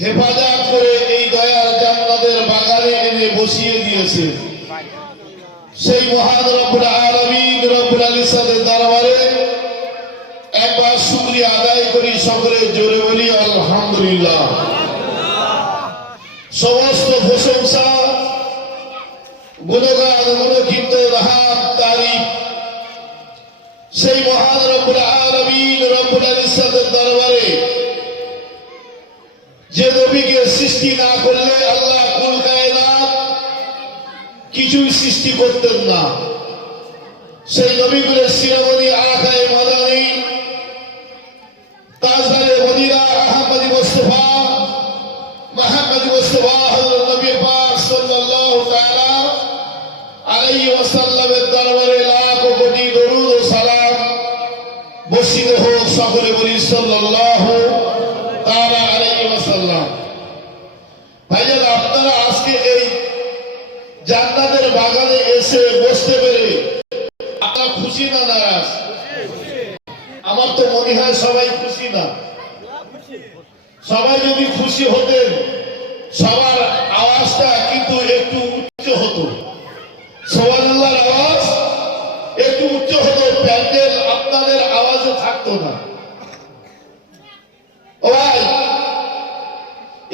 হেফাজত করে এই দয়ার জান্নাতের বাগানে এনে বসিয়ে দিয়েছে। সেই মহান রব্বুল আলামিন রব্বুল আলিসাদের দরবারে একবার শুকরিয়া আদায় করি সকলে জোরে বলি, আলহামদুলিল্লাহ। সমস্ত প্রশংসা, গুণগান, গুণকীর্ত, রাহাত, তারিফ, সেই মহান রব্বুল আলামিন রব্বুল আলিসাদের দরবারে যে নবীকে সৃষ্টি না করলে আল্লাহ কুল না কিছুই সৃষ্টি করতেন না। সেই নবীগুলোর শিরোমণি আখায় মদানি তাজদারে আপনাদের আওয়াজে থাকতো না।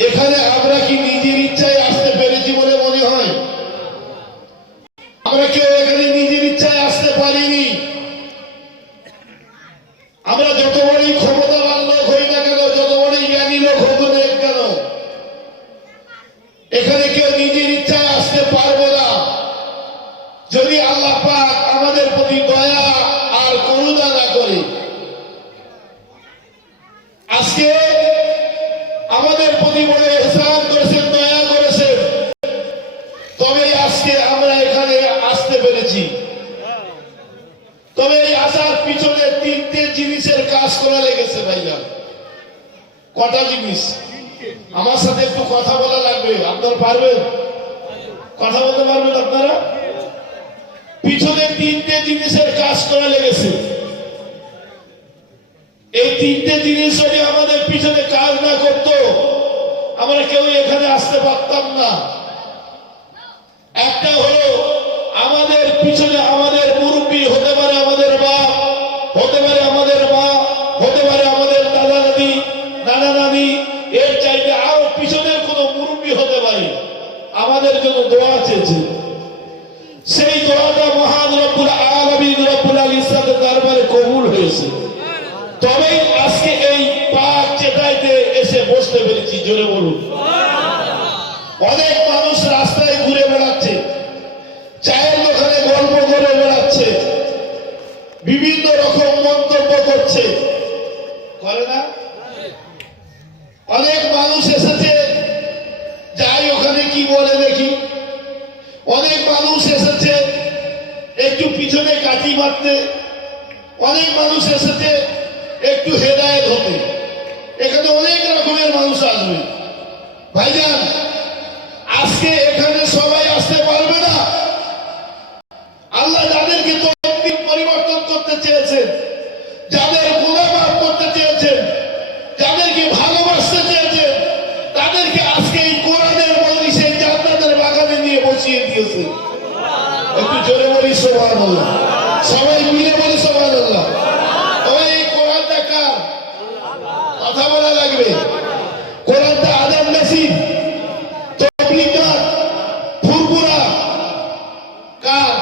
এখানে আমরা কি নিজের ইচ্ছায় আসতে পেরেছি বলে মনে হয়? আমরা কেউ আসার পিছনে তিনটে জিনিসের কাজ করা লেগেছে ভাইয়া। কটা জিনিস? আমার সাথে একটু কথা বলা লাগবে, আপনারা পারবেন? কথা বলতে পারবেন আপনারা? পিছনে তিনটে জিনিসের কাজ করা লেগেছে। এই তিনটে জিনিস যদি আমাদের পিছনে কাজ না করতো, আমরা কেউ এখানে আসতে পারতাম না। একটা হলো, আমাদের পিছনে আমাদের মুরব্বী হতে পারে আমাদের বাপ হতে পারে আমাদের মা হতে পারে আমাদের দাদা দাদি নানা নানি এর চাইতে আরও পিছনের কোনো মুরব্বী হতে পারে আমাদের জন্য দোয়া চেয়েছে সেই দোয়াটা মহান রব্বুল আলামিন রব্বুল আলী দরবারে কবুল হয়েছে। তবেই আজকে এই পাক চেতাইতে এসে বসতে পেরেছি, জোরে বলুন। অনেক মানুষ রাস্তায় ঘুরে বেড়াচ্ছে। কাটি অনেক মানুষ এসেছে, একটু হেদায়ত হতে এখানে অনেক রকমের মানুষ আসবে। ভাইজান, আজকে এখানে সবাই আসতে পারবে না আল্লাহ যাদেরকে তকদির পরিবর্তন করতে চেয়েছেন যাদের গুণামাপ করতে চেয়েছেন যাদেরকে ভালোবাসতে চেয়েছেন তাদেরকে আজকে এই কোরআনের মজলিসে জান্নাতের বাগানে নিয়ে বসিয়ে দিয়েছে একটু জোরে বলি সুবহানাল্লাহ সবাই মিলে বলি সুবহানাল্লাহ তবে এই কোরআনটা কার কথা বলা লাগবে কোরআনটা আদম নাসিব তবলিগা ফুরফুরা কার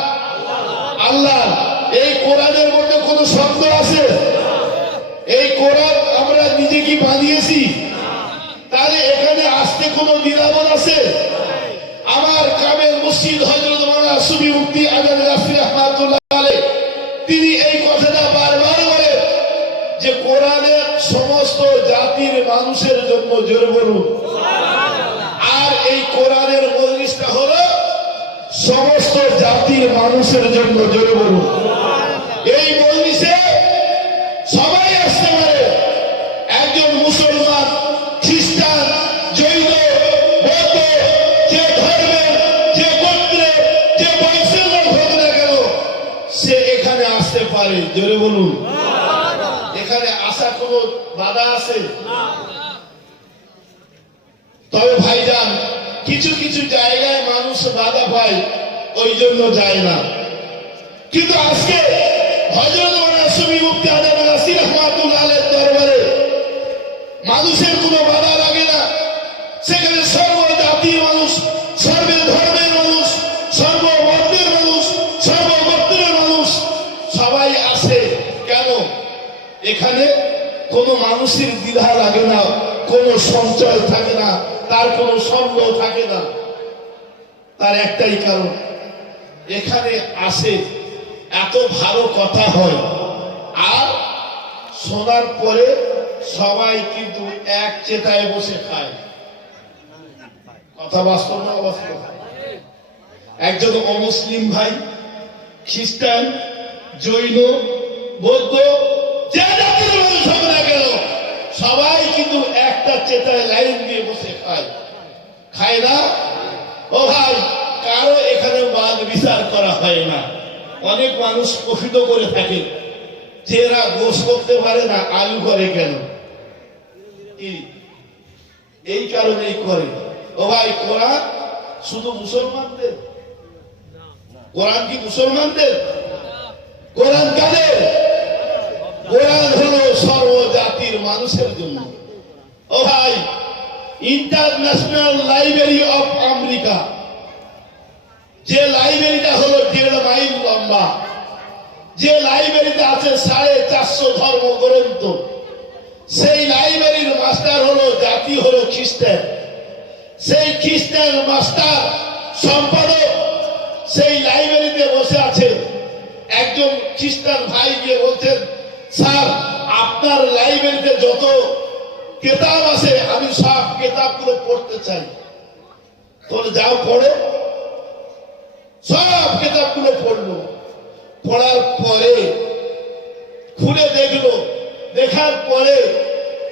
আল্লাহ এই কোরআনের মধ্যে কোনো শব্দ আছে এই কোরআন আমরা নিজে কি বানিয়েছি তাহলে এখানে নিরাপদ আছে। আমার কামের মসজিদ হজরত মানা সুবি মুক্তি আজাদ রাফি রহমাতুল্লাহ আলাইহ। তিনি এই কথাটা বারবার বলেন যে কোরআনের সমস্ত জাতির মানুষের জন্য জোরে বলুন। আর এই কোরআনের মজলিসটা হলো সমস্ত জাতির মানুষের জন্য জোরে বলুন। এই পারে জোরে বলুন। এখানে আসা কোনো বাধা আছে? তবে ভাইজান কিছু কিছু জায়গায় মানুষ বাধা পায় ওই জন্য যায় না। কিন্তু আজকে হজরত মুক্তি আদম মানুষের দ্বিধা লাগে না, কোনো সঞ্চয় থাকে না, তার কোনো সন্দেহ থাকে না। তার একটাই কারণ, এখানে আসে এত ভালো কথা হয়, আর শোনার পরে সবাই কিন্তু এক চেতায় বসে খায়। কথা বাস্তব না অবাস্তব? একজন অমুসলিম ভাই, খ্রিস্টান, জৈন, বৌদ্ধ, যে সবাই কিন্তু একটা চেতায় লাইন দিয়ে বসে খায়। খায় না? ও ভাই, কারও এখানে বাদ বিচার করা হয় না। অনেক মানুষ প্রকৃত করে থাকে। যে এরা গোস করতে পারে না, আলু করে কেন? এই কারণেই করে। ও ভাই, কোরআন শুধু মুসলমানদের? কোরআন কি মুসলমানদের? কোরআন কাদের? কোরআন মানুষের জন্য। ও ভাই ইন্টারন্যাশনাল লাইব্রেরি অফ আমেরিকা যে লাইব্রেরিটা হলো দেড় মাইল লম্বা। যে লাইব্রেরিতে আছে সাড়ে চারশো ধর্ম গ্রন্থ। সেই লাইব্রেরির মাস্টার হলো জাতি হলো খ্রিস্টান। সেই খ্রিস্টান মাস্টার সম্পাদক সেই লাইব্রেরিতে বসে আছে একজন খ্রিস্টান ভাই গিয়ে বলছেন স্যার, আপনার লাইব্রেরিতে যত কেতাব আছে, আমি সব কেতাবগুলো পড়তে চাই। তোর যাও পড়ে। সব কেতাবগুলো পড়ল। পড়ার পরে খুলে দেখল। দেখার পরে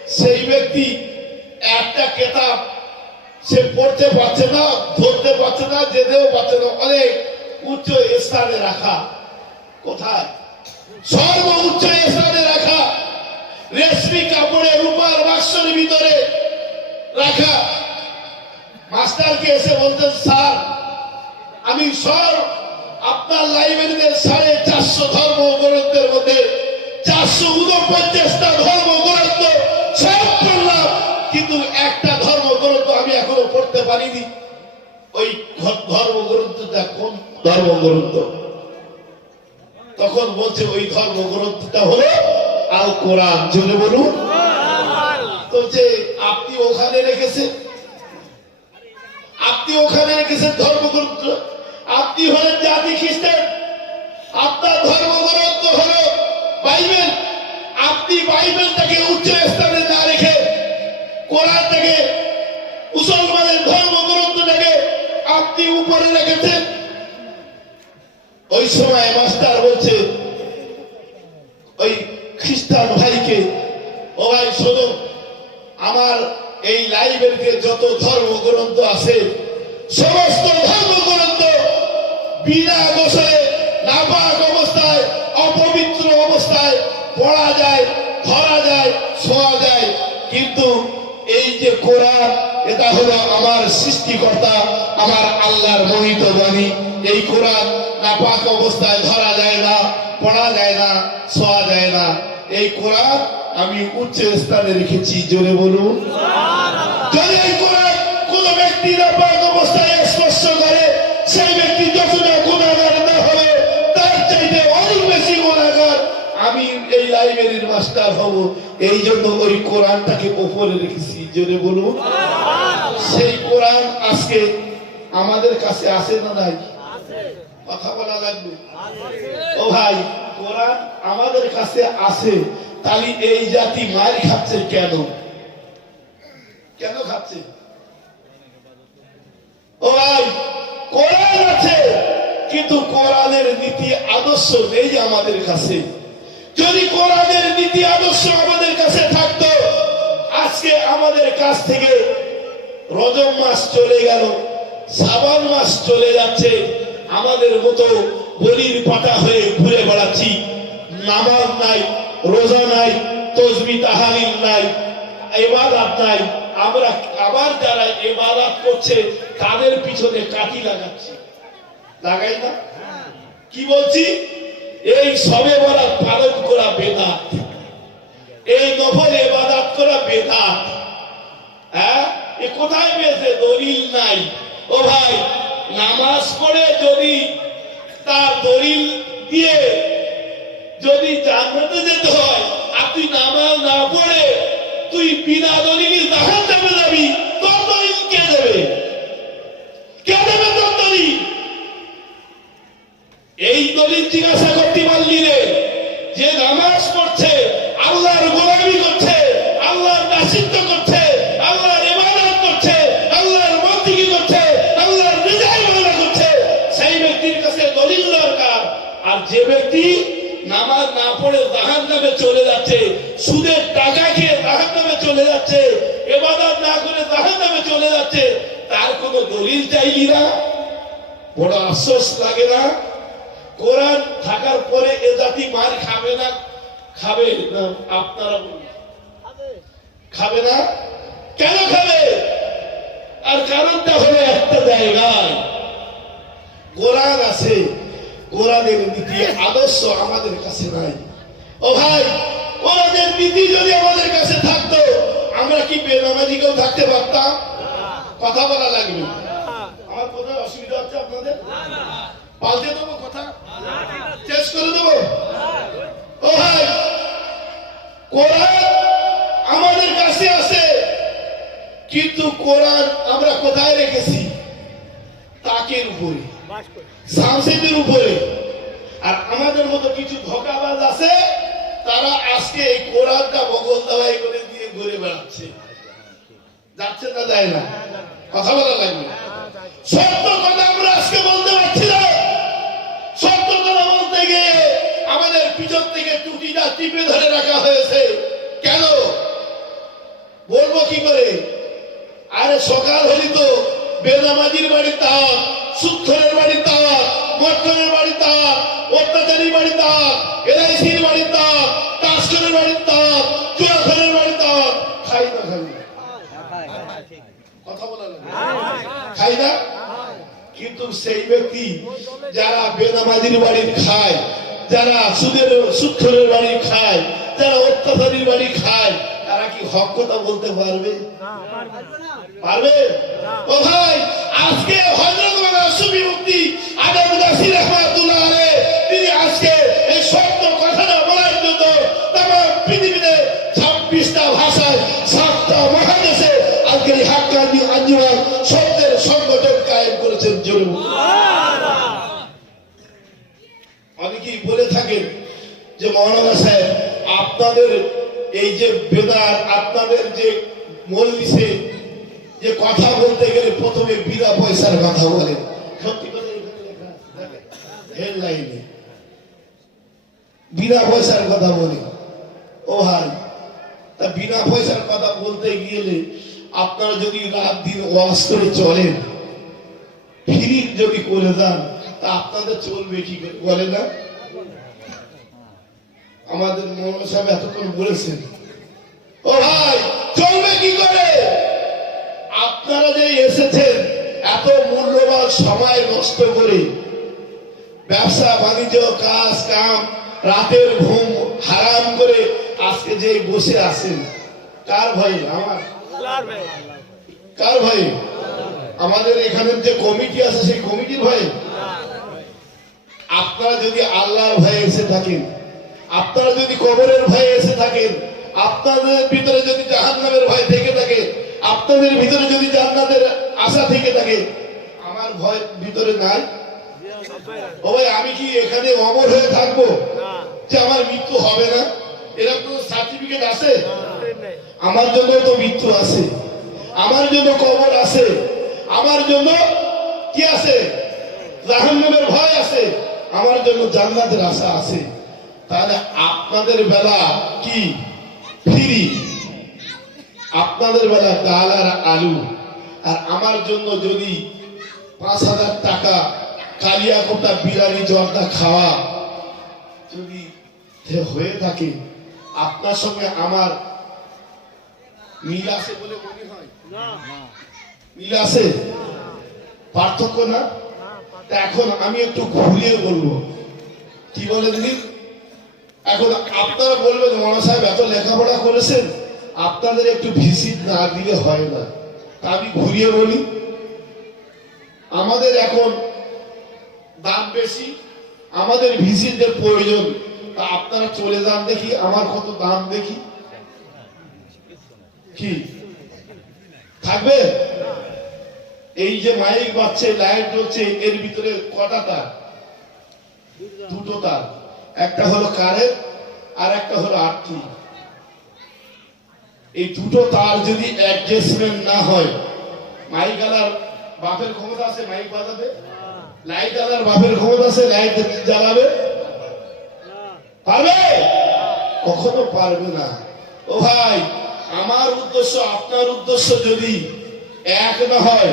সেই ব্যক্তি একটা কেতাব সে পড়তে পারছে না, ধরতে পারছে না, যেতেও পারছে না, অনেক উচ্চ স্থানে রাখা। কোথায়? সর্ব উচ্চ স্থানে রাখা। রেশমি কাপড়ে রূপার বাক্সের ভিতরে রাখা। মাস্টারকে এসে বলতেন, স্যার, আমি সর আপনার লাইব্রেরিতে সাড়ে চারশো ধর্ম গ্রন্থের মধ্যে চারশো উনপঞ্চাশটা ধর্ম গ্রন্থ সব পড়লাম কিন্তু একটা ধর্ম গ্রন্থ আমি এখনও পড়তে পারিনি। ওই ধর্ম গ্রন্থটা কোন ধর্ম গ্রন্থ? তখন বলছে, ওই ধর্ম গ্রন্থটা হলো আল কোরআন জুড়ে বলুন আপনি ওখানে রেখেছেন, আপনি ওখানে রেখেছেন ধর্মগ্রন্থ, আপনি হলেন জাতি খ্রিস্টান, আপনার ধর্মগ্রন্থ হলো বাইবেল। আপনি বাইবেলটাকে উচ্চ স্থানে না রেখে কোরআনটাকে মুসলমানের ধর্মগ্রন্থটাকে আপনি উপরে রেখেছেন। ওই সময় মাস্টার বলছে, ওই খ্রিস্টান ভাইকে, ও ভাই শোনো, আমার এই লাইব্রেরিতে যত ধর্মগ্রন্থ আছে, সমস্ত ধর্মগ্রন্থ বিনা গোসলে, নাপাক অবস্থায়, অপবিত্র অবস্থায় পড়া যায়, ধরা যায় ছোঁয়া যায়। কিন্তু এই যে কোরআন, এটা হলো আমার সৃষ্টিকর্তা, আমার আল্লাহর মহিত বাণী। এই কোরআন নাপাক অবস্থায় ধরা যায় না, পড়া যায় না ছোঁয়া যায় না। এই কোরআন আমি উচ্চ স্থানে রেখেছি, জোরে বলুন। যদি এই কোরআন কোন ব্যক্তি নাপাক অবস্থায় স্পর্শ করে, সেই ব্যক্তি যতটা গুণাগার না হবে, তার চাইতে অনেক বেশি গুণাগার। আমি এই লাইব্রেরির মাস্টার হব, এই জন্য ওই কোরআনটাকে ওপরে রেখেছি, জোরে বলুন। সেই কোরআন আজকে আমাদের কাছে আসে না নাই? কথা বলা লাগবে। ও ভাই কোরআন আমাদের কাছে আসে তাহলে এই জাতি খাচ্ছে কেন? কেন খাচ্ছে? ও ভাই, কোরআন আছে, কিন্তু কোরআনের নীতি আদর্শ নেই আমাদের কাছে। যদি কোরআনের নীতি আদর্শ আমাদের কাছে থাকতো, আজকে আমাদের কাছ থেকে রজব মাস চলে গেল, শ্রাবণ মাস চলে যাচ্ছে আমাদের মতো বলির পাটা হয়ে ঘুরে বেড়াচ্ছি। নামাজ নাই, রোজা নাই তসবি তাহারিল নাই এবাদাত নাই। আমরা আবার যারা এবারাত করছে, তাদের পিছনে কাঠি লাগাচ্ছি। লাগাই না? কি বলছি? এই সবে বরাত পালন করা বেদাত। এই নফল এবাদাত করা বেদাত। হ্যাঁ? এ কোথায় পেয়েছে? দলিল নাই। ও ভাই নামাজ পড়ে যদি তার দলিল দিয়ে যদি জান্নাতে যেতে হয় আর তুই নামাজ না পড়ে, তুই বিনা দলিল জাহান যাবে যাবি, তোর দলিল কে দেবে? কে দেবে তোর দলিল? এই দলিল জিজ্ঞাসা করতে পারলি রে, যে নামাজ নামে চলে যাচ্ছে। সুদের টাকা খেয়ে জাহান নামে চলে যাচ্ছে। এবাদত না করে জাহান নামে চলে যাচ্ছে। তার কোনো দলিল চাইলি না? বড় আশ্বাস লাগে না? কোরআন থাকার পরে এ জাতি মার খাবে না? খাবে না, আপনারা। খাবে না? কেন খাবে? আর কারণটা হলো একটা জায়গায়। কোরআন আছে। কোরআনের নীতি, আদর্শ আমাদের কাছে নাই। ও ভাই কোরআনের নীতি যদি আমাদের কাছে থাকতো আমরা কি বেনামাজিকেও থাকতে পারতাম? কথা বলা লাগবে। আমার কোথায় অসুবিধা হচ্ছে আপনাদের? পাল্টে দেবো কথা? শেষ করে দেবো? ও ভাই কোরআন আমাদের কাছে আছে কিন্তু কোরআন আমরা কোথায় রেখেছি? তাকের উপরে। সামসেদের উপরে। আর আমাদের মতো কিছু ধোকাবাজ আছে তারা আজকে এই কোরআনটা বগল দাওয়াই করে দিয়ে ঘুরে বেড়াচ্ছে। যাচ্ছে না যায় না? কথা বলা লাগবে সত্য কথা আমরা আজকে বলতে পারছি না। সত্য কথা বলতে গিয়ে আমাদের পিছন থেকে টুটিটা টিপে ধরে রাখা হয়েছে। কেন? বলব কি করে? আরে সকাল হলি তো বেনামাজির বাড়ি তাক সুক্ষরের বাড়ি মটনের ব্যক্তি যারা বেনামাজির বাড়ি খায় যারা সুদের সুক্ষরের বাড়ি খায় যারা অত্যাচারীর বাড়ি খায় তারা কি হক কথা বলতে পারবে? পারবে ও ভাই আজকে হজরত সুফি মুফতি আদম নাসির রহমাতুল্লাহ যে মজলিসে যে কথা বলতে গেলে প্রথমে বিনা পয়সার কথা বলেন সত্যি কথা বিনা পয়সার কথা বলে। ও ভাই, তা বিনা পয়সার কথা বলতে গেলে আপনারা যদি রাত দিন ওয়াজ করে চলেন ফ্রি যদি করে দেন তা আপনাদের চলবে কি বলে না? আমাদের মৌলানা সাহেব এতক্ষণ বলেছেন। ও ভাই চলবে কি করে? আপনারা যে এসেছেন, এত মূল্যবান সময় নষ্ট করে। ব্যবসা, বাণিজ্য, কাজ, কাম, রাতের ঘুম হারাম করে আজকে যে বসে আছেন, কার ভাই আমার? কার ভাই আমাদের এখানের যে কমিটি আছে, সেই কমিটির ভাই আপনারা যদি আল্লাহর ভয়ে এসে থাকেন, আপনারা যদি কবরের ভয়ে এসে থাকেন আপনাদের ভিতরে যদি জাহান্নামের ভয় থেকে থাকে, আপনাদের ভিতরে যদি জান্নাতের আশা থেকে থাকে, আমার ভয় ভিতরে নাই। ও ভাই, আমি কি এখানে অমর হয়ে থাকব? যে আমার মৃত্যু হবে না? এরকম সার্টিফিকেট আছে? আমার জন্য তো মৃত্যু আছে। আমার জন্য কবর আছে। আমার জন্য কি আছে? জাহান্নামের ভয় আছে। আমার জন্য জান্নাতের আশা আছে। তাহলে আপনাদের বেলা কি? ফ্রি আপনাদের বেলা ডাল আর আলু। আর আমার জন্য যদি পাঁচ হাজার টাকা কালিয়াকোটা বিরিয়ানি জর্দা খাওয়া যদি হয়ে থাকে, আপনার সঙ্গে আমার মিল আছে বলে মনে হয়? মিল আছে? পার্থক্য না? এখন আমি একটু ঘুরিয়ে বলব। কি বলেন দিন এখন আপনারা বলবেন মনা সাহেব, এত লেখাপড়া করেছেন, আপনাদের একটু ভিজিট না দিলে হয় না। আমি ঘুরিয়ে বলি, আমাদের এখন দাম বেশি, আমাদের ভিজিটের প্রয়োজন। আপনারা চলে যান দেখি, আমার কত দাম দেখি। কি? থাকবে? এই যে মাইক বাজছে লাইট জ্বলছে, এর ভিতরে কটা তার দুটো তার একটা হলো কারেন্ট আর একটা হলো আটটি। এই দুটো তার যদি অ্যাডজাস্টমেন্ট না হয় মাইক আলার বাপের ক্ষমতা আছে মাইক বাজাবে? লাইট আলার বাপের ক্ষমতা আছে লাইট জ্বালাবে? পারবে? কখনো পারবে না। ও ভাই, আমার উদ্দেশ্য, আপনার উদ্দেশ্য যদি এক না হয়,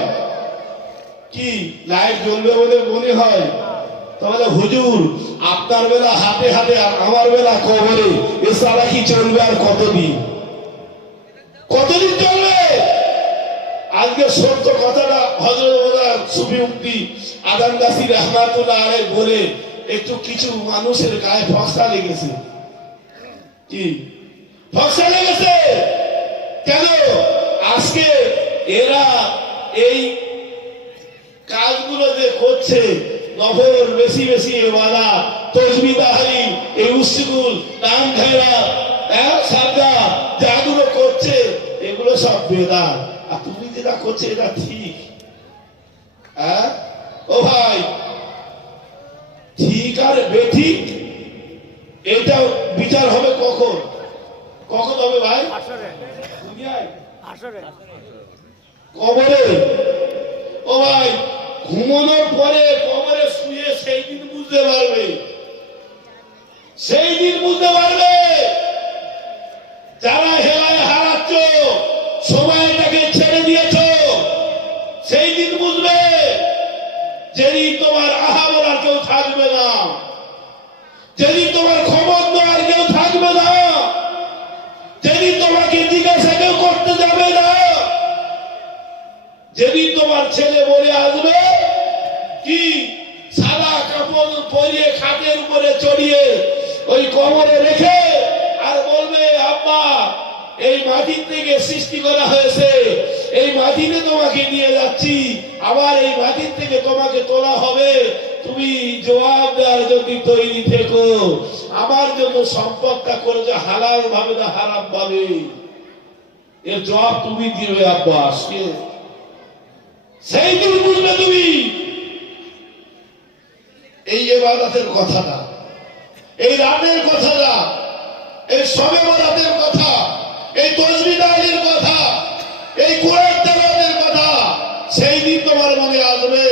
কি লাইট জ্বলবে বলে মনে হয়? তাহলে হুজুর, আপনার বেলা হাতে হাতে আর আমার বেলা কবরে, এছাড়া কি চলবে আর কতদিন? কতদিন চলবে? আজকে সত্য কথাটা হজরত সুফি মুক্তি আদান দাসি রহমাতুল্লাহ বলে, একটু কিছু মানুষের গায়ে ফসা লেগেছে। কি? ফসা লেগেছে? কেন? আজকে এরা এই কাজগুলো যে করছে নফর বেশি বেশি এওয়ালা তসবি তাহারি এই উস্তিকুল নাম হ্যাঁ সারদা যাগুলো করছে। এগুলো সব বেদা আর তুমি যেটা করছে এটা ঠিক। হ্যাঁ? ও ভাই ঠিক আর বেঠিক এটা বিচার হবে কখন? কখন হবে ভাই? দুনিয়ায়? কবরে? ও ভাই ঘুমানোর পরে কবরে শুয়ে সেই দিন বুঝতে পারবে। সেই দিন বুঝতে পারবে মাটির থেকে সৃষ্টি করা হয়েছে। এই মাটিতে তোমাকে নিয়ে যাচ্ছি। আবার এই মাটির থেকে তোমাকে তোলা হবে। তুমি যদি তৈরি থেকো। আমার জন্য সম্পদটা হালাল ভাবে না হারাম ভাবে। এর জবাব তুমি দিবে সেই দিন বুঝবে তুমি। এই এবাদতের কথাটা। এই রাতের কথাটা। এই সবে কথা। এই তসবিদারির কথা, এই কোরআন কথা, সেই দিন তোমার মনে আসবে।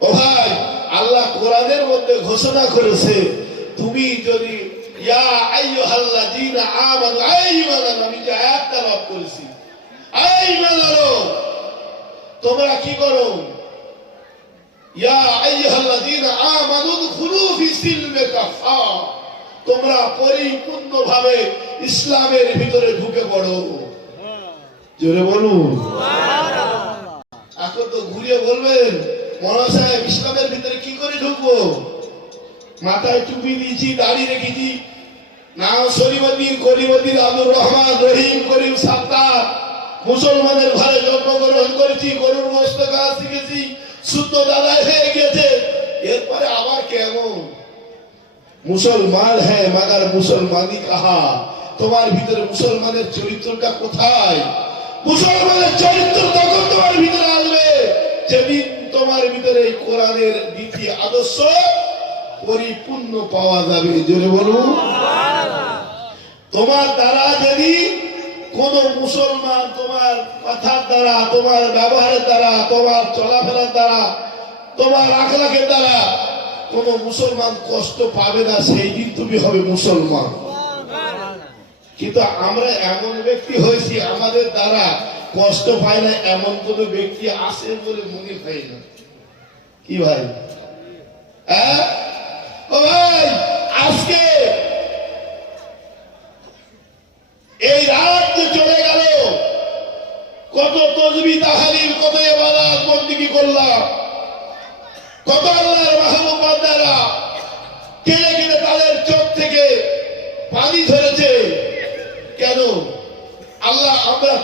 ও ভাই, আল্লাহ কোরআনের মধ্যে ঘোষণা করেছে, তুমি যদি তোমরা কি করো? তোমরা পরিপূর্ণ ভাবে ইসলামের ভিতরে ঢুকে পড়ো। জোরে বলুন। এখন তো ঘুরিয়ে বলবেন মনা সাহেব, ইসলামের ভিতরে কি করে ঢুকবো? মাথায় টুপি দিয়েছি, দাড়ি রেখেছি। নাম করিমুদ্দিন আব্দুর রহমান, রহিম, করিম মুসলমানের ঘরে জন্মগ্রহণ করেছি, গরুর গোস্ত গাছ শিখেছি শুদ্ধ দাদা হয়ে গেছে এরপরে আবার কেমন? মুসলমান হ্যাঁ মাগার মুসলমানই কাহা? তোমার ভিতরে মুসলমানের চরিত্রটা কোথায়? মুসলমানের চরিত্র তখন তোমার ভিতরে আসবে। যেদিন তোমার ভিতরে এই কোরআনের নীতি, আদর্শ পরিপূর্ণ পাওয়া যাবে। জোরে বলুন। তোমার দ্বারা যদি কোন মুসলমান তোমার কথার দ্বারা, তোমার ব্যবহারের দ্বারা, তোমার চলাফেরার দ্বারা, তোমার আখলাখের দ্বারা কোন মুসলমান কষ্ট পাবে না, সেই দিন তুমি হবে মুসলমান। কিন্তু আমরা এমন ব্যক্তি হয়েছি, আমাদের দ্বারা কষ্ট পায় না, এমন কোন ব্যক্তি আসে বলে মনে হয় না। কি ভাই? হ্যাঁ? আজকে এই রাত চলে গেল, কত তজবি তাহারির কত এবাদাত বন্দিগি করলাম, কত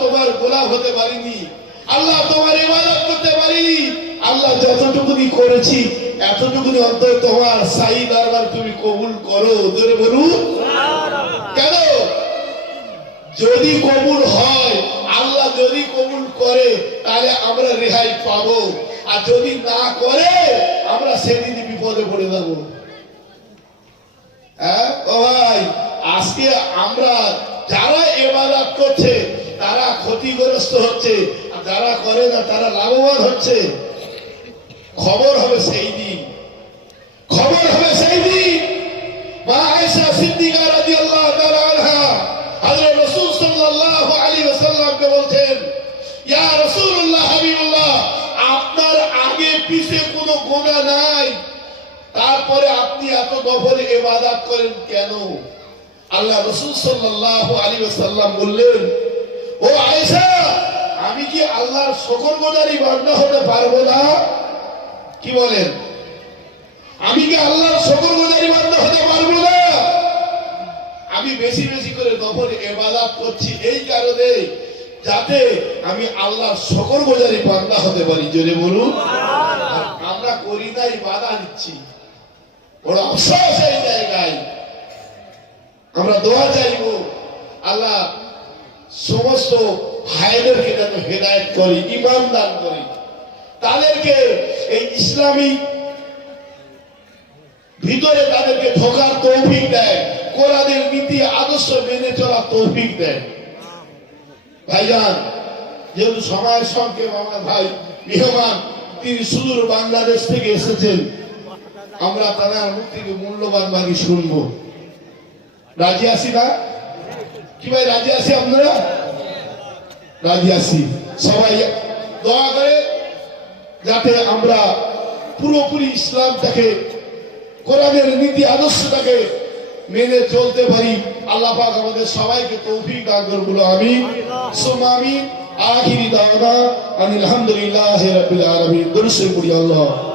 তোমার গোলাম হতে পারিনি। আল্লাহ তোমার ইবাদত করতে পারিনি। আল্লাহ যতটুকুনি করেছি, এতটুকুনি অন্তর তোমার সাই দরবার তুমি কবুল করো। ধরে বলুন। কেন? যদি কবুল হয়, আল্লাহ যদি কবুল করে, তাহলে আমরা রেহাই পাবো। আর যদি না করে, আমরা সেদিন বিপদে পড়ে যাব। হ্যাঁ ও ভাই, আজকে আমরা যারা এবাদত করছে তারা ক্ষতিগ্রস্ত হচ্ছে, আর যারা করে না, তারা লাভবান হচ্ছে। খবর হবে সেই দিন। খবর হবে সেই দিন। আপনার আগে পিছে কোনো গোনা নাই। তারপরে আপনি এত করেন কেন? আল্লাহ রাসূল সাল্লাল্লাহু আলাইহি ওয়াসাল্লাম বললেন ও আয়েশা, আমি কি আল্লাহর শুকরগুজারি বান্দা হতে পারব না? কি বলেন? আমি কি আল্লাহর শকর গুজারি বান্দা হতে পারব না? আমি বেশি বেশি করে নফল এবাদাত করছি এই কারণে যাতে আমি আল্লাহর শকর গুজারি বান্দা হতে পারি। জোরে বলুন। আমরা করি নাই বাধা দিচ্ছি। বড় আফসোস এই জায়গায়। আমরা দোয়া চাইব। আল্লাহ সমস্ত ভাইদেরকে যেন হেদায়ত করি ইমান দান করি। তাদেরকে এই ইসলামিক ভিতরে তাদেরকে ঢোকার তৌফিক দেয়, কোরআনের নীতি, আদর্শ মেনে চলা তৌফিক দেয়। ভাইজান, যেহেতু সময়ের সঙ্গে আমার ভাই মেহমান, তিনি সুদূর বাংলাদেশ থেকে এসেছেন। আমরা তাদের মুখ থেকে মূল্যবান বাণী শুনব। রাজি আছি না? কি ভাই রাজি আছি আপনারা? রাজি আছি। সবাই দোয়া করে যাতে আমরা পুরোপুরি ইসলামটাকে, কোরআনের নীতি আদর্শটাকে মেনে চলতে পারি। আল্লাহ পাক আমাদের সবাইকে তৌফিক দান করুন আমি সুম্মা আখিরি দাওয়ানা আনিল হামদুলিল্লাহি রাব্বিল আলামিন। দুরুদ পড়ি, আল্লাহ।